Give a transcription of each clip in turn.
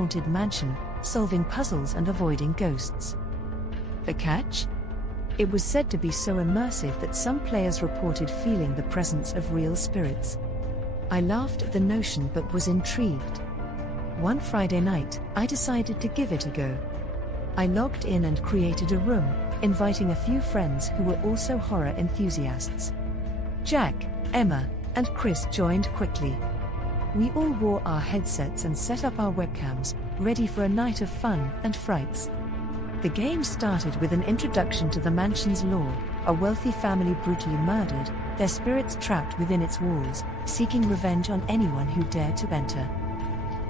haunted mansion, solving puzzles and avoiding ghosts. The catch? It was said to be so immersive that some players reported feeling the presence of real spirits. I laughed at the notion but was intrigued. One Friday night, I decided to give it a go. I logged in and created a room, inviting a few friends who were also horror enthusiasts. Jack, Emma, and Chris joined quickly. We all wore our headsets and set up our webcams, ready for a night of fun and frights. The game started with an introduction to the mansion's lore: a wealthy family brutally murdered, their spirits trapped within its walls, seeking revenge on anyone who dared to enter.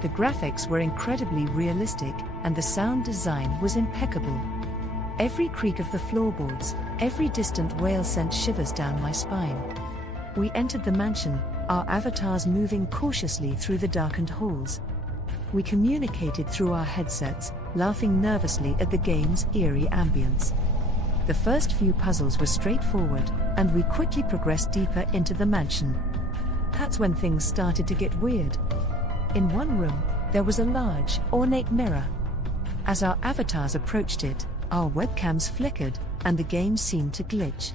The graphics were incredibly realistic, and the sound design was impeccable. Every creak of the floorboards, every distant wail sent shivers down my spine. We entered the mansion, our avatars moving cautiously through the darkened halls. We communicated through our headsets, laughing nervously at the game's eerie ambience. The first few puzzles were straightforward, and we quickly progressed deeper into the mansion. That's when things started to get weird. In one room, there was a large, ornate mirror. As our avatars approached it, our webcams flickered, and the game seemed to glitch.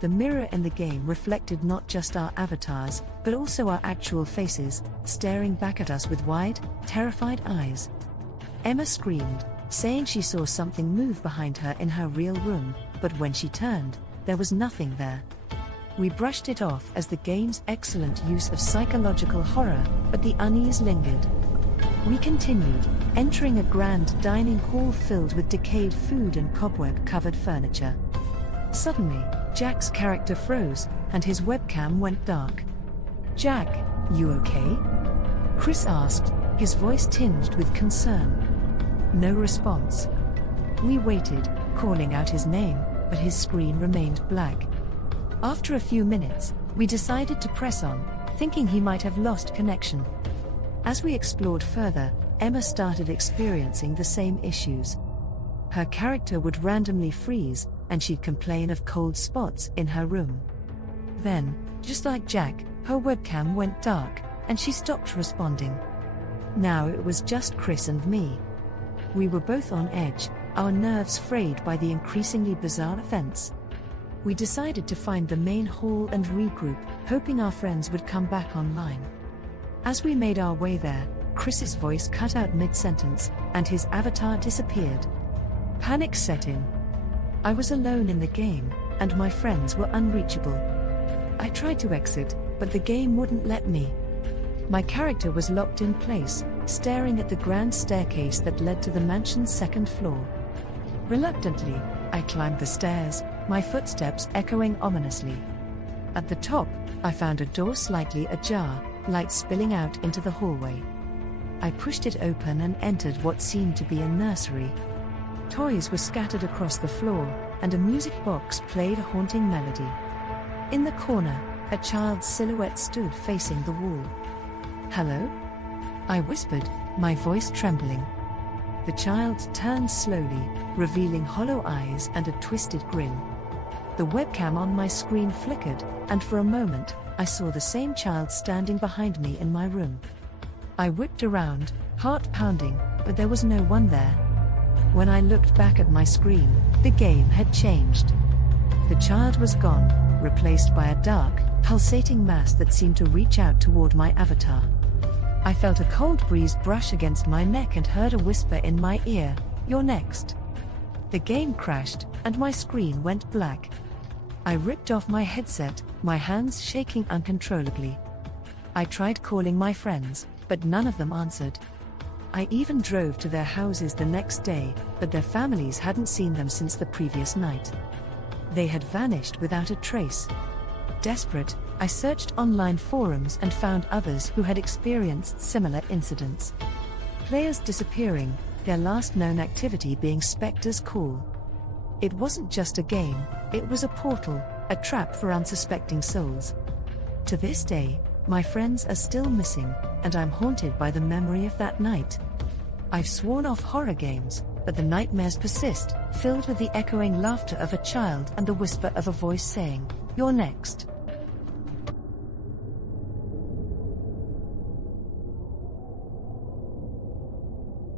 The mirror in the game reflected not just our avatars, but also our actual faces, staring back at us with wide, terrified eyes. Emma screamed, saying she saw something move behind her in her real room, but when she turned, there was nothing there. We brushed it off as the game's excellent use of psychological horror, but the unease lingered. We continued, entering a grand dining hall filled with decayed food and cobweb-covered furniture. Suddenly, Jack's character froze, and his webcam went dark. "Jack, you okay?" Chris asked, his voice tinged with concern. No response. We waited, calling out his name, but his screen remained black. After a few minutes, we decided to press on, thinking he might have lost connection. As we explored further, Emma started experiencing the same issues. Her character would randomly freeze, and she'd complain of cold spots in her room. Then, just like Jack, her webcam went dark, and she stopped responding. Now it was just Chris and me. We were both on edge, our nerves frayed by the increasingly bizarre events. We decided to find the main hall and regroup, hoping our friends would come back online. As we made our way there, Chris's voice cut out mid-sentence, and his avatar disappeared. Panic set in. I was alone in the game, and my friends were unreachable. I tried to exit, but the game wouldn't let me. My character was locked in place, staring at the grand staircase that led to the mansion's second floor. Reluctantly, I climbed the stairs, my footsteps echoing ominously. At the top, I found a door slightly ajar, light spilling out into the hallway. I pushed it open and entered what seemed to be a nursery. Toys were scattered across the floor, and a music box played a haunting melody. In the corner, a child's silhouette stood facing the wall. "Hello?" I whispered, my voice trembling. The child turned slowly, revealing hollow eyes and a twisted grin. The webcam on my screen flickered, and for a moment, I saw the same child standing behind me in my room. I whipped around, heart pounding, but there was no one there. When I looked back at my screen, the game had changed. The child was gone, replaced by a dark, pulsating mass that seemed to reach out toward my avatar. I felt a cold breeze brush against my neck and heard a whisper in my ear, "You're next." The game crashed, and my screen went black. I ripped off my headset, my hands shaking uncontrollably. I tried calling my friends, but none of them answered. I even drove to their houses the next day, but their families hadn't seen them since the previous night. They had vanished without a trace. Desperate, I searched online forums and found others who had experienced similar incidents. Players disappearing, their last known activity being Specter's call. It wasn't just a game, it was a portal, a trap for unsuspecting souls. To this day, my friends are still missing, and I'm haunted by the memory of that night. I've sworn off horror games, but the nightmares persist, filled with the echoing laughter of a child and the whisper of a voice saying, "You're next."